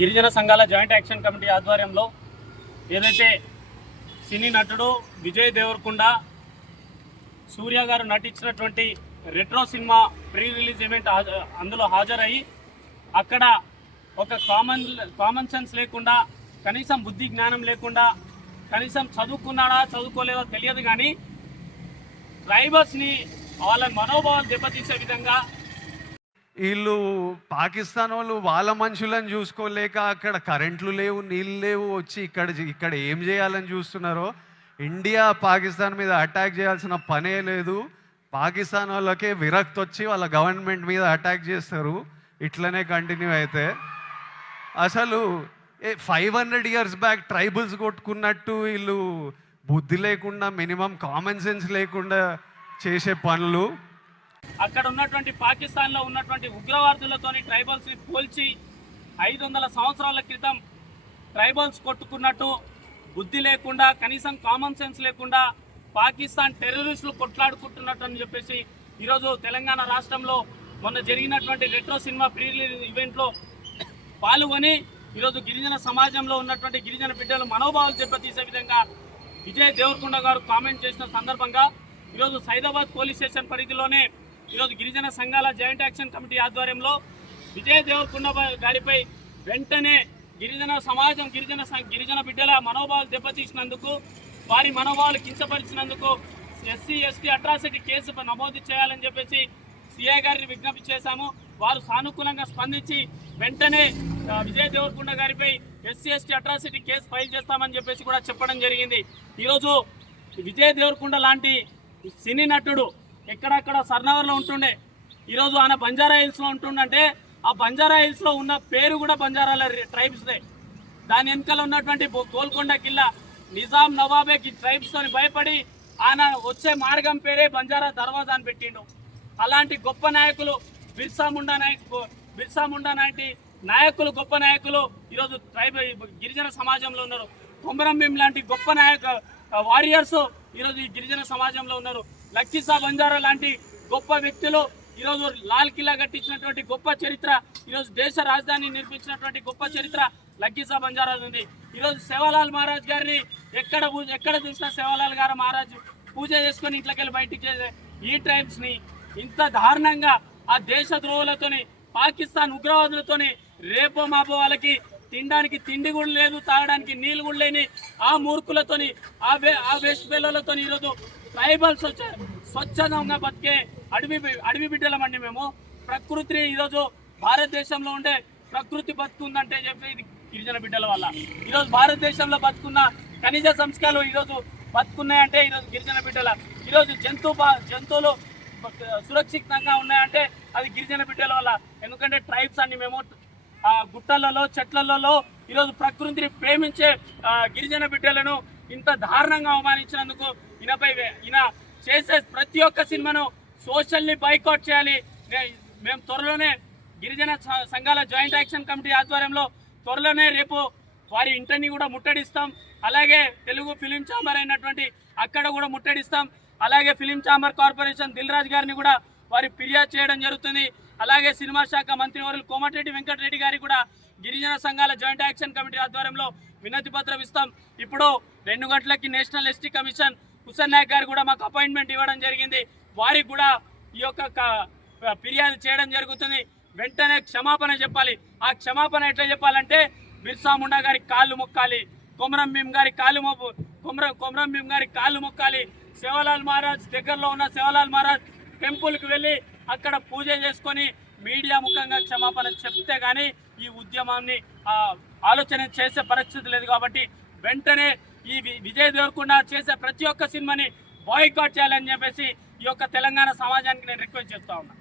గిరిజన సంఘాల joint action committee ఆధ్వర్యంలో ఏదైతే సినీ నటుడు విజయ్ దేవరకొండ సూర్య గారు నటించినటువంటి retro cinema pre release event అందులో హాజరయ్యి అక్కడ ఒక కామన్ కామన్ సెన్స్ లేకుండా కనీసం బుద్ధి జ్ఞానం లేకుండా కనీసం చదువుకున్నాడా చదువుకోలేదో తెలియదు కానీ డ్రైవర్స్ని వాళ్ళ మనోభావాలు దెబ్బతీసే విధంగా వీళ్ళు పాకిస్తాన్ వాళ్ళు వాళ్ళ మనుషులను చూసుకోలేక అక్కడ కరెంట్లు లేవు నీళ్ళు లేవు వచ్చి ఇక్కడ ఇక్కడ ఏం చేయాలని చూస్తున్నారో ఇండియా పాకిస్తాన్ మీద అటాక్ చేయాల్సిన పనే లేదు పాకిస్తాన్ వాళ్ళకే విరక్తి వచ్చి వాళ్ళ గవర్నమెంట్ మీద అటాక్ చేస్తారు ఇట్లనే కంటిన్యూ అయితే అసలు five hundred years back tribals కొట్టుకున్నట్టు వీళ్ళు బుద్ధి లేకుండా మినిమం కామన్ సెన్స్ లేకుండా చేసే పనులు అక్కడ ఉన్నటువంటి పాకిస్తాన్లో ఉన్నటువంటి ఉగ్రవాదులతోని ట్రైబల్స్ని పోల్చి ఐదు వందల సంవత్సరాల క్రితం ట్రైబల్స్ కొట్టుకున్నట్టు బుద్ధి లేకుండా కనీసం కామన్ సెన్స్ లేకుండా పాకిస్తాన్ టెర్రరిస్టులు కొట్లాడుకుంటున్నట్టు అని చెప్పేసి ఈరోజు తెలంగాణ రాష్ట్రంలో మొన్న జరిగినటువంటి రెట్రో సినిమా ప్రీ రిలీజ్ ఈవెంట్లో పాల్గొని ఈరోజు గిరిజన సమాజంలో ఉన్నటువంటి గిరిజన బిడ్డలు మనోభావాలు దెబ్బతీసే విధంగా విజయ్ దేవరకొండ గారు కామెంట్ చేసిన సందర్భంగా ఈరోజు సైదాబాద్ పోలీస్ స్టేషన్ పరిధిలోనే ఈరోజు గిరిజన సంఘాల జాయింట్ యాక్షన్ కమిటీ ఆధ్వర్యంలో విజయ దేవరకొండ గారిపై వెంటనే గిరిజన సమాజం గిరిజన గిరిజన బిడ్డల మనోభావాలు దెబ్బతీసినందుకు వారి మనోభావాలు కించపరిచినందుకు ఎస్సీ ఎస్టీ అట్రాసిటీ కేసు నమోదు చేయాలని చెప్పేసి సిఐ గారిని విజ్ఞప్తి చేశాము వారు సానుకూలంగా స్పందించి వెంటనే విజయ్ దేవరకొండ గారిపై SC ST atrocity case file చేస్తామని చెప్పేసి కూడా చెప్పడం జరిగింది ఈరోజు విజయ్ దేవరకుండ లాంటి సినీ నటుడు ఎక్కడక్కడ సర్నగర్లో ఉంటుండే ఈరోజు ఆయన బంజారా హిల్స్లో ఉంటుండంటే ఆ బంజారా హిల్స్లో ఉన్న పేరు కూడా బంజారాల ట్రైబ్స్దే దాని వెనుకలు ఉన్నటువంటి గోల్కొండ కిల్లా నిజాం నవాబేకి ట్రైబ్స్తోని భయపడి ఆయన వచ్చే మార్గం పేరే బంజారా దర్వాజా అని పెట్టిండు అలాంటి గొప్ప నాయకులు బిర్సా ముండా నాయక్ బిర్సా ముండా లాంటి నాయకులు గొప్ప నాయకులు ఈరోజు ట్రైబ్ గిరిజన సమాజంలో ఉన్నారు కొమరం భీం లాంటి గొప్ప నాయకు వారియర్స్ ఈరోజు ఈ గిరిజన సమాజంలో ఉన్నారు సా బంజారా లాంటి గొప్ప వ్యక్తులు ఈరోజు లాల్ కిల్లా కట్టించినటువంటి గొప్ప చరిత్ర ఈరోజు దేశ రాజధాని నిర్మించినటువంటి గొప్ప చరిత్ర లక్కీసా బంజారా ఉంది ఈరోజు శివలాల్ మహారాజ్ గారిని ఎక్కడ ఎక్కడ చూసినా శివలాల్ గారు మహారాజ్ పూజ చేసుకొని ఇంట్లోకి వెళ్ళి బయటికి చేసే ఈ ట్రైబ్స్ని ఇంత దారుణంగా ఆ దేశ ద్రోహులతోని పాకిస్తాన్ ఉగ్రవాదులతోని రేపో మాపో వాళ్ళకి తినడానికి తిండి కూడా లేదు తాగడానికి నీళ్ళు కూడా లేని ఆ మూర్ఖులతోని ఆ వే ఆ వేస్ట్ పిల్లలతో ఈరోజు ట్రైబల్స్ స్వచ్ఛ స్వచ్ఛందంగా బతికే అడవి అడవి బిడ్డలమండి మేము ప్రకృతిని ఈరోజు భారతదేశంలో ఉండే ప్రకృతి బతుకుందంటే చెప్పి ఇది గిరిజన బిడ్డల వల్ల ఈరోజు భారతదేశంలో బతుకున్న ఖనిజ సంస్కారాలు ఈరోజు బతుకున్నాయంటే ఈరోజు గిరిజన బిడ్డల ఈరోజు జంతు జంతువులు సురక్షితంగా ఉన్నాయంటే అది గిరిజన బిడ్డల వల్ల ఎందుకంటే ట్రైబ్స్ అన్ని మేము గుట్టలలో చెట్లలో ఈరోజు ప్రకృతిని ప్రేమించే గిరిజన బిడ్డలను ఇంత దారుణంగా అవమానించినందుకు ఈయనపై ఈయన చేసే ప్రతి ఒక్క సినిమాను సోషల్ని బైకౌట్ చేయాలి మేము త్వరలోనే గిరిజన సంఘాల జాయింట్ యాక్షన్ కమిటీ ఆధ్వర్యంలో త్వరలోనే రేపు వారి ఇంటర్ని కూడా ముట్టడిస్తాం అలాగే తెలుగు ఫిలిం ఛాంబర్ అయినటువంటి అక్కడ కూడా ముట్టడిస్తాం అలాగే ఫిలిం ఛాంబర్ కార్పొరేషన్ దిల్ గారిని కూడా వారి ఫిర్యాదు చేయడం జరుగుతుంది అలాగే సినిమా శాఖ మంత్రి వరులు కోమటిరెడ్డి వెంకటరెడ్డి గారికి కూడా గిరిజన సంఘాల జాయింట్ యాక్షన్ కమిటీ ఆధ్వర్యంలో వినతి పత్రం ఇస్తాం ఇప్పుడు రెండు గంటలకి national ST commission Husan Naik గారు కూడా మాకు అపాయింట్మెంట్ ఇవ్వడం జరిగింది వారికి కూడా ఈ యొక్క ఫిర్యాదు చేయడం జరుగుతుంది వెంటనే క్షమాపణ చెప్పాలి ఆ క్షమాపణ ఎట్లా చెప్పాలంటే బిర్సా ముండా గారి కాళ్ళు మొక్కాలి కొమరం భీమ్ గారి కాళ్ళు మొప్పు కొమరం కొమరం భీమ్ గారి కాళ్ళు మొక్కాలి శివలాల్ మహారాజ్ దగ్గరలో ఉన్న శివలాల్ మహారాజ్ టెంపుల్కి వెళ్ళి అక్కడ పూజ చేసుకొని మీడియా ముఖంగా క్షమాపణ చెప్తే కానీ ఈ ఉద్యమాన్ని ఆలోచన చేసే పరిస్థితి లేదు కాబట్టి వెంటనే ఈ విజయ్ దేవరకొండ చేసే ప్రతి ఒక్క సినిమాని బాయ్కాట్ చేయాలని చెప్పేసి ఈ యొక్క తెలంగాణ సమాజానికి నేను రిక్వెస్ట్ చేస్తా ఉన్నా